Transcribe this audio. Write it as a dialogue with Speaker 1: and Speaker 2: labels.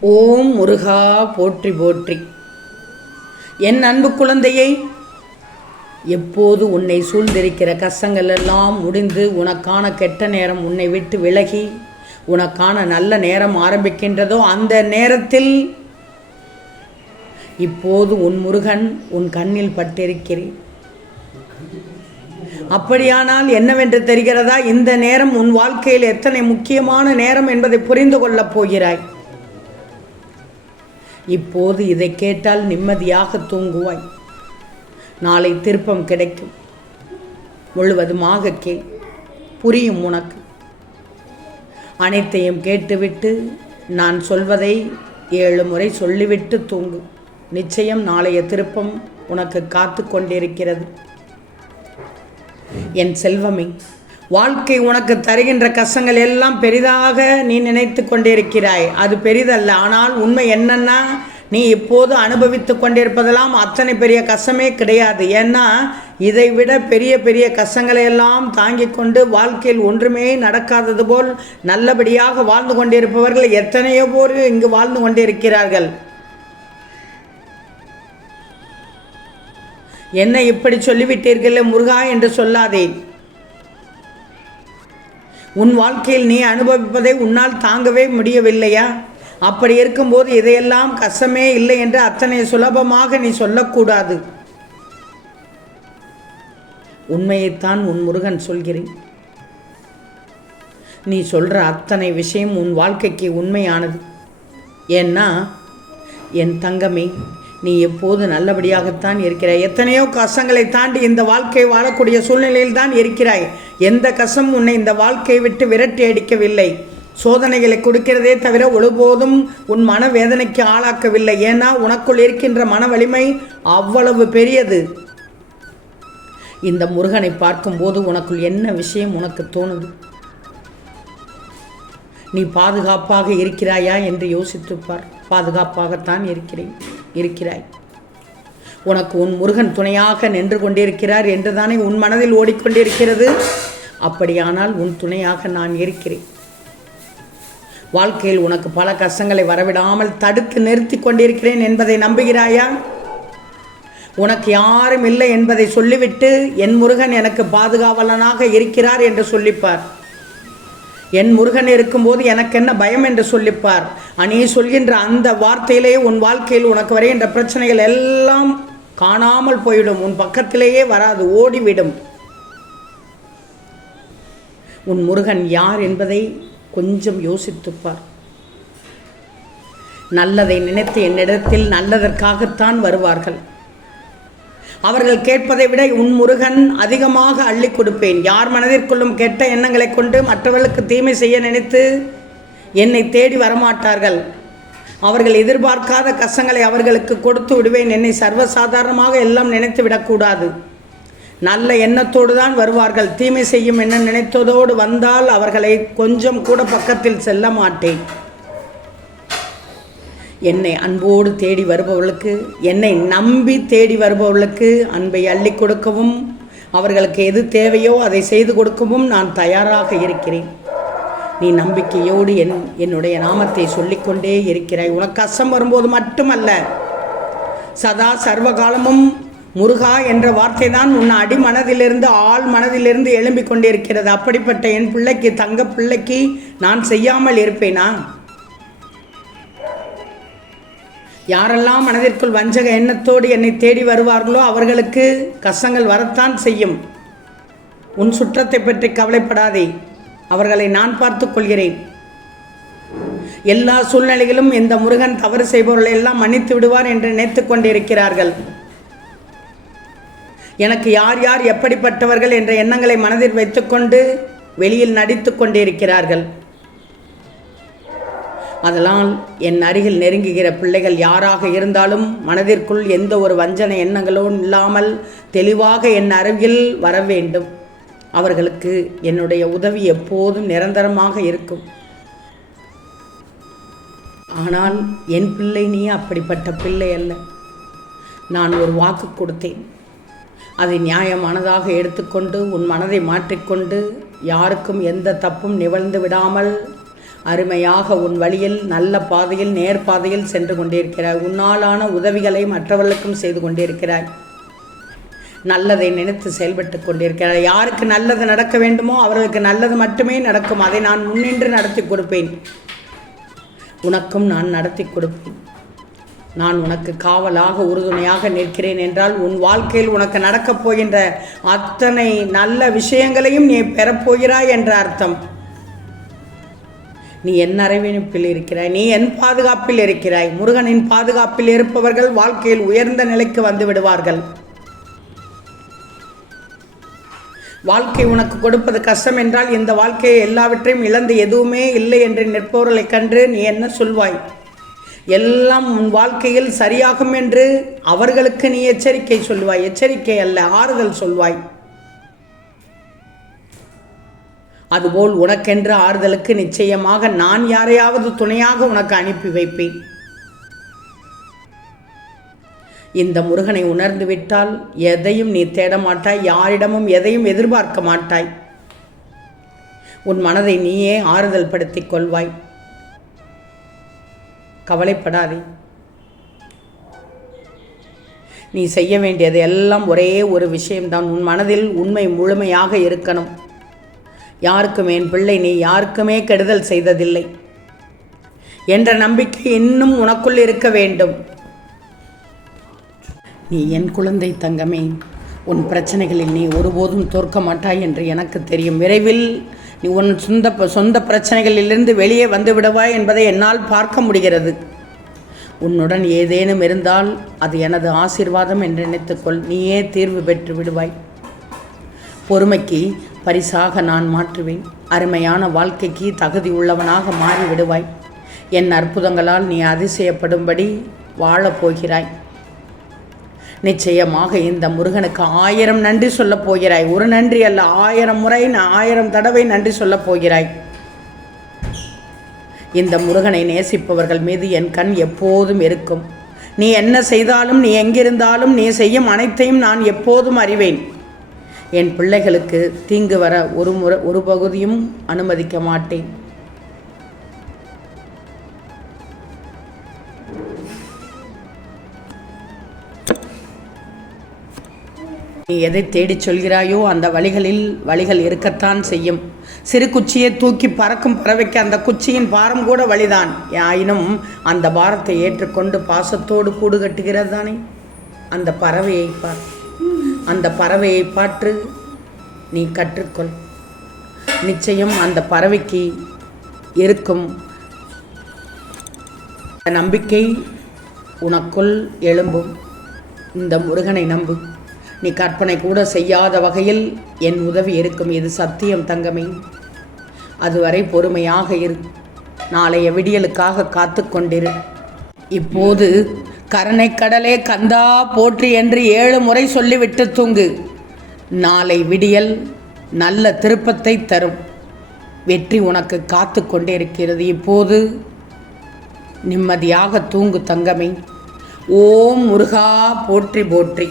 Speaker 1: ஓம் முருகா போற்றி போற்றி. என் அன்பு குழந்தையை எப்போது உன்னை சூழ்ந்திருக்கிற கஷ்டங்கள் எல்லாம் முடிந்து உனக்கான கெட்ட நேரம் உன்னை விட்டு விலகி உனக்கான நல்ல நேரம் ஆரம்பிக்கின்றதோ அந்த நேரத்தில் இப்போது உன் முருகன் உன் கண்ணில் பட்டிருக்கிறேன். அப்படியானால் என்னவென்று தெரிகிறதா? இந்த நேரம் உன் வாழ்க்கையில் எத்தனை முக்கியமான நேரம் என்பதை புரிந்து கொள்ளப் போகிறாய். இப்போது இதை கேட்டால் நிம்மதியாக தூங்குவாய். நாளை திருப்பம் கிடைக்கும். முழுவதுமாக கேள். புரியும் உனக்கு. அனைத்தையும் கேட்டுவிட்டு நான் சொல்வதை ஏழு முறை சொல்லிவிட்டு தூங்கு. நிச்சயம் நாளைய திருப்பம் உனக்கு காத்து கொண்டிருக்கிறது. என் செல்வமே வாழ்க்கை உனக்கு தருகின்ற கஷ்டங்கள் எல்லாம் பெரிதாக நீ நினைத்து கொண்டிருக்கிறாய். அது பெரிதல்ல. ஆனால் உண்மை என்னன்னா நீ இப்போது அனுபவித்து கொண்டிருப்பதெல்லாம் அத்தனை பெரிய கஷ்டமே கிடையாது. ஏன்னா இதை விட பெரிய பெரிய கஷ்டங்களை எல்லாம் தாங்கிக் கொண்டு வாழ்க்கையில் ஒன்றுமே நடக்காதது போல் நல்லபடியாக வாழ்ந்து கொண்டிருப்பவர்கள் எத்தனையோ பேர் இங்கு வாழ்ந்து கொண்டிருக்கிறார்கள். என்ன இப்படி சொல்லிவிட்டீர்களே முருகா என்று சொல்லாதே. உன் வாழ்க்கையில் நீ அனுபவிப்பதை உன்னால் தாங்கவே முடியவில்லையா? அப்படி இருக்கும்போது இதையெல்லாம் கஷ்டமே இல்லை என்று அத்தனை சுலபமாக நீ சொல்லக்கூடாது. உண்மையைத்தான் உன் முருகன் சொல்கிறேன். நீ சொல்கிற அத்தனை விஷயம் உன் வாழ்க்கைக்கு உண்மையானது. ஏன்னா என் தங்கமே நீ எப்போது நல்லபடியாகத்தான் இருக்கிறாய்? எத்தனையோ கஷ்டங்களை தாண்டி இந்த வாழ்க்கையை வாழக்கூடிய சூழ்நிலையில் தான் இருக்கிறாய். எந்த கஷ்டம் உன்னை இந்த வாழ்க்கையை விட்டு விரட்டி அடிக்கவில்லை. சோதனைகளை கொடுக்கிறதே தவிர ஒருபோதும் உன் மன வேதனைக்கு ஆளாக்கவில்லை. ஏன்னா உனக்குள் இருக்கின்ற மன வலிமை அவ்வளவு பெரியது. இந்த முருகனை பார்க்கும்போது உனக்குள் என்ன விஷயம் உனக்கு தோணுது? நீ பாதுகாப்பாக இருக்கிறாயா என்று யோசித்துப்பார் பாதுகாப்பாகத்தான் இருக்கிறேன். இருக்கிறாய். உனக்கு உன் முருகன் துணையாக நின்று கொண்டிருக்கிறார் என்றுதானே உன் மனதில் ஓடிக்கொண்டிருக்கிறது? அப்படியானால் உன் துணையாக நான் இருக்கிறேன். வாழ்க்கையில் உனக்கு பல கஷ்டங்களை வரவிடாமல் தடுத்து நிறுத்தி கொண்டிருக்கிறேன் என்பதை நம்புகிறாயா? உனக்கு யாரும் இல்லை என்பதை சொல்லிவிட்டு என் முருகன் எனக்கு பாதுகாவலனாக இருக்கிறார் என்று சொல்லிப்பார். என் முருகன் இருக்கும்போது எனக்கு என்ன பயம் என்று சொல்லிப்பார். நீ சொல்கின்ற அந்த வார்த்தையிலேயே உன் வாழ்க்கையில் உனக்கு வருகின்ற பிரச்சனைகள் எல்லாம் காணாமல் போயிடும். உன் பக்கத்திலேயே வராது ஓடிவிடும். உன் முருகன் யார் என்பதை கொஞ்சம் யோசித்துப்பார். நல்லதை நினைத்து என்னிடத்தில் நல்லதற்காகத்தான் வருவார்கள். அவர்கள் கேட்பதை விட உன் முருகன் அதிகமாக அள்ளி கொடுப்பேன். யார் மனதிற்குள்ளும் கெட்ட எண்ணங்களை கொண்டு மற்றவர்களுக்கு தீமை செய்ய நினைத்து என்னை தேடி வரமாட்டார்கள். அவர்கள் எதிர்பார்க்காத கஷ்டங்களை அவர்களுக்கு கொடுத்து விடுவேன். என்னை சர்வசாதாரணமாக எல்லாம் நினைத்து விடக்கூடாது. நல்ல எண்ணத்தோடு தான் வருவார்கள். தீமை செய்யும் என்ன நினைத்ததோடு வந்தால் அவர்களை கொஞ்சம் கூட பக்கத்தில் செல்ல மாட்டேன். என்னை அன்போடு தேடி வருபவர்களுக்கு என்னை நம்பி தேடி வருபவர்களுக்கு அன்பை அள்ளி கொடுக்கவும் அவர்களுக்கு எது தேவையோ அதை செய்து கொடுக்கவும் நான் தயாராக இருக்கிறேன். நீ நம்பிக்கையோடு என் என்னுடைய நாமத்தை சொல்லிக்கொண்டே இருக்கிறாய். உனக்கு கஷ்டம் வரும்போது மட்டுமல்ல சதா சர்வகாலமும் முருகா என்ற வார்த்தை தான் உன் அடிமனதிலிருந்து ஆள் மனதிலிருந்து எழும்பிக் கொண்டிருக்கிறது. அப்படிப்பட்ட என் பிள்ளைக்கு தங்க பிள்ளைக்கு நான் செய்யாமல் இருப்பேனா? யாரெல்லாம் மனதிற்குள் வஞ்சக எண்ணத்தோடு என்னை தேடி வருவார்களோ அவர்களுக்கு கஷ்டங்கள் வரத்தான் செய்யும். உன் சுற்றத்தை பற்றி கவலைப்படாதே. அவர்களை நான் பார்த்து கொள்கிறேன். எல்லா சூழ்நிலையிலும் இந்த முருகன் தவறு செய்பவர்களை எல்லாம் மன்னித்து விடுவார் என்று நினைத்து கொண்டிருக்கிறார்கள். எனக்கு யார் யார் எப்படிப்பட்டவர்கள் என்ற எண்ணங்களை மனதில் வைத்துக்கொண்டு வெளியில் நடித்து கொண்டிருக்கிறார்கள். அதனால் என் அருகில் நெருங்குகிற பிள்ளைகள் யாராக இருந்தாலும் மனதிற்குள் எந்த ஒரு வஞ்சனை எண்ணங்களும் இல்லாமல் தெளிவாக என் அருகில் வர வேண்டும். அவர்களுக்கு என்னுடைய உதவி எப்போதும் நிரந்தரமாக இருக்கும். ஆனால் என் பிள்ளை நீ அப்படிப்பட்ட பிள்ளை அல்ல. நான் ஒரு வாக்கு கொடுத்தேன். அதை நியாயமானதாக எடுத்துக்கொண்டு உன் மனதை மாற்றிக்கொண்டு யாருக்கும் எந்த தப்பும் நிகழ்ந்து விடாமல் அருமையாக உன் வழியில் நல்ல பாதையில் நேர்பாதையில் சென்று கொண்டிருக்கிறாய். உன்னாலான உதவிகளை மற்றவர்களுக்கும் செய்து கொண்டிருக்கிறாய். நல்லதை நினைத்து செயல்பட்டு கொண்டிருக்கிறார் யாருக்கு நல்லது நடக்க வேண்டுமோ அவர்களுக்கு நல்லது மட்டுமே நடக்கும். அதை நான் முன்னின்று நடத்தி கொடுப்பேன். உனக்கும் நான் நடத்தி கொடுப்பேன். நான் உனக்கு காவலாக உறுதுணையாக நிற்கிறேன் என்றால் உன் வாழ்க்கையில் உனக்கு நடக்கப் போகின்ற அத்தனை நல்ல விஷயங்களையும் நீ பெறப்போகிறாய் என்ற அர்த்தம். நீ என் அரவணைப்பில் இருக்கிறாய் நீ என் பாதுகாப்பில் இருக்கிறாய். முருகனின் பாதுகாப்பில் இருப்பவர்கள் வாழ்க்கையில் உயர்ந்த நிலைக்கு வந்து விடுவார்கள். வாழ்க்கை உனக்கு கொடுப்பது கஷ்டம் என்றால் இந்த வாழ்க்கையை எல்லாவற்றையும் இழந்து எதுவுமே இல்லை என்று நிற்பவர்களைக் கண்டு நீ என்ன சொல்வாய்? எல்லாம் உன் வாழ்க்கையில் சரியாகும் என்று அவர்களுக்கு நீ எச்சரிக்கை சொல்வாய். எச்சரிக்கை அல்ல ஆறுதல் சொல்வாய். அதுபோல் உனக்கென்று ஆறுதலுக்கு நிச்சயமாக நான் யாரையாவது துணையாக உனக்கு அனுப்பி வைப்பேன். இந்த முருகனை உணர்ந்துவிட்டால் எதையும் நீ தேட மாட்டாய் யாரிடமும் எதையும் எதிர்பார்க்க மாட்டாய். உன் மனதை நீயே ஆறுதல் படுத்திக் கொள்வாய். கவலைப்படாதே. நீ செய்ய வேண்டியது எல்லாம் ஒரே ஒரு விஷயம்தான். உன் மனதில் உண்மை முழுமையாக இருக்கணும். யாருக்கும் என் பிள்ளை நீ யாருக்குமே கெடுதல் செய்ததில்லை. என்ற நம்பிக்கை இன்னும் உனக்குள் இருக்க வேண்டும். நீ என் குழந்தை தங்கமே உன் பிரச்சனைகளில் நீ ஒருபோதும் தோற்க மாட்டாய் என்று எனக்கு தெரியும். விரைவில் நீ உன் சொந்த சொந்த பிரச்சனைகளிலிருந்து வெளியே வந்து விடுவாய் என்பதை என்னால் பார்க்க முடிகிறது. உன்னுடன் ஏதேனும் இருந்தால் அது எனது ஆசீர்வாதம் என்று நினைத்துக்கொள். நீயே தீர்வு பெற்று விடுவாய். பொறுமைக்கு பரிசாக நான் மாற்றுவேன். அருமையான வாழ்க்கைக்கு தகுதி உள்ளவனாக மாறிவிடுவாய். என் அற்புதங்களால் நீ அதிசயப்படும்படி வாழப் போகிறாய். நிச்சயமாக இந்த முருகனுக்கு ஆயிரம் நன்றி சொல்லப் போகிறாய். ஒரு நன்றி அல்ல ஆயிரம் முறை நான் ஆயிரம் தடவை நன்றி சொல்லப் போகிறாய். இந்த முருகனை நேசிப்பவர்கள் மீது என் கண் எப்போதும் இருக்கும். நீ என்ன செய்தாலும் நீ எங்கிருந்தாலும் நீ செய்யும் அனைத்தையும் நான் எப்போதும் அறிவேன். என் பிள்ளைகளுக்கு தீங்கு வர ஒரு முறை ஒரு பகுதியும் அனுமதிக்க மாட்டேன். நீ எதை தேடிச் சொல்கிறாயோ அந்த வழிகளில் வழிகள் இருக்கத்தான் செய்யும். சிறு குச்சியை தூக்கி பறக்கும் பறவைக்கு அந்த குச்சியின் பாரம் கூட வழிதான். ஆயினும் அந்த பாரத்தை ஏற்றுக்கொண்டு பாசத்தோடு கூடு கட்டுகிறது தானே அந்த பறவையை பார். அந்த பறவையை பாற்று நீ கற்றுக்கொள். நிச்சயம் அந்த பறவைக்கு இருக்கும் நம்பிக்கை உனக்குள் எழும்பும். இந்த முருகனை நம்பு. நீ கற்பனை கூட செய்யாத வகையில் என் உதவி இருக்கும். இது சத்தியம் தங்கமே. அதுவரை பொறுமையாக இரு. நாளைய விடியலுக்காக காத்து கொண்டிரு. இப்போது கருணை கடலே கந்தா போற்றி என்று ஏழு முறை சொல்லிவிட்டு தூங்கு. நாளை விடியல் நல்ல திருப்பத்தை தரும். வெற்றி உனக்கு காத்து கொண்டிருக்கிறது. இப்போது நிம்மதியாக தூங்கு தங்கமே. ஓம் முருகா போற்றி போற்றி.